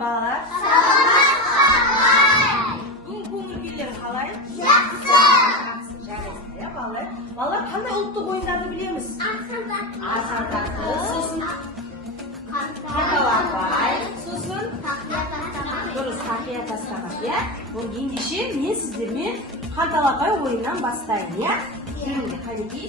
balalar? Көңіл-күйлер қалай? Жақсы. Жарайсыздар, ya balalar. Balalar қандай ұлттық ойындарды білеміз? Асандаты, сосын қанталапай, сосын дұрыс тақия тастамақ, ya. Бұл ендеше мен сіздермен қанталапай ойыннан бастайын, ya. Келіңдер, қанекей.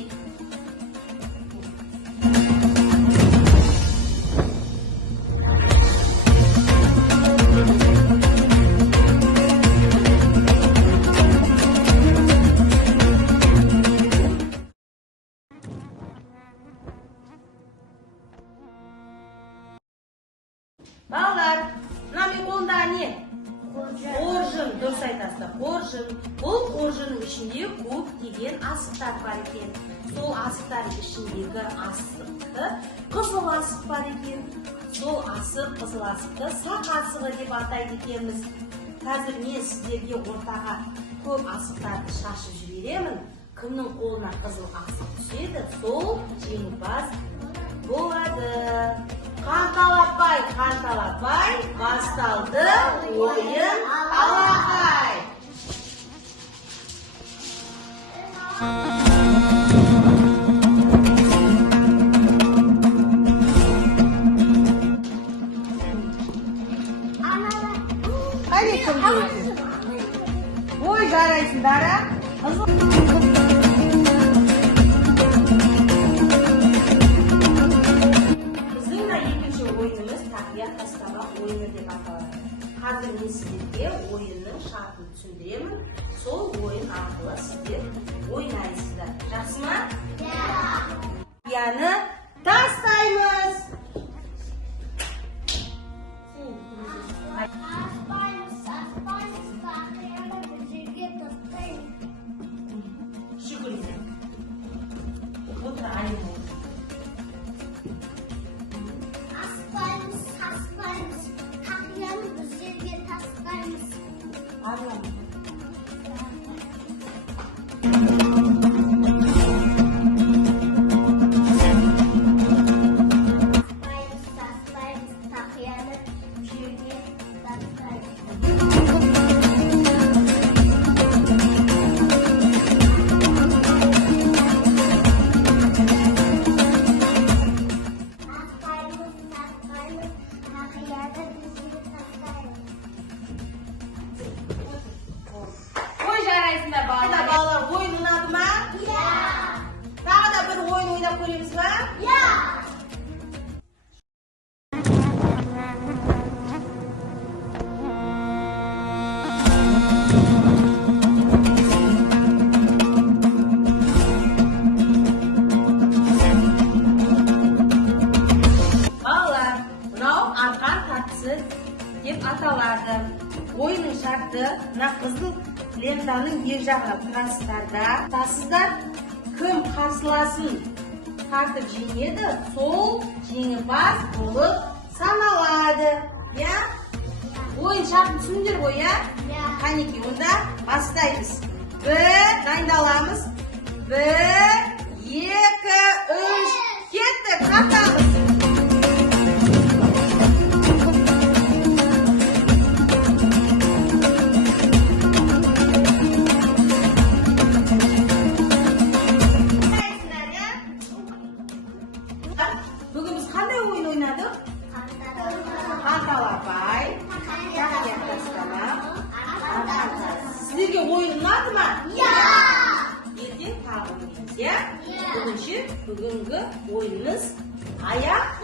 Балалар, мына мен қолымда не? Қоржын, дұрыс айтасыздар. Қоржын. Бұл қоржынның ішінде көптеген асықтар бар екен. Сол асықтардың ішіндегі асықты қызыл асық бар екен. Сол асық, қызыл асықты сақ асығы деп атайды екенбіз. Қазір мен сіздерге ортаға көп асықтарды шашып жіберемін. Кімнің қолына қызыл асық түседі, сол жеңімпаз болады. Қанталапай, басталды ойын алақай. Қайда кім жүрсің? Ой, жарайсыңдар, а? Ойынымыз тақия тастамақ ойыны деп аталады. Қазір мен сіздерге ойынның шартын түсіндіремін. Сол ойын арқылы сіздер ойнайсыздар. Жақсы ма? Тақияны тастаймыз. Жүгіріңдер. Отыр айым. Балалар ойын ұнады ма? Тағы да бір ойын ойнап көреміз ба? Балалар, мынау арқан тартысы деп аталады. Ойынның шарты мына қызыл лентаның бер жағына тұрасыздар. Кім қарсыласын тартып жеңеді, сол жеңімпаз болып саналады. Ойын шартын түсіндіңдер ғой, я? Қанекей, онда бастаймыз. Дайындаламыз. 1, 2, 3, кеттік, тартамыз. Бүгін біз қандай ойын ойнадық? Қанталапай, тақия тастамақ. Сіздерге ойын ұнады ма? Ертең тағы ойнаймыз, бүгінгі ойынымыз аяқ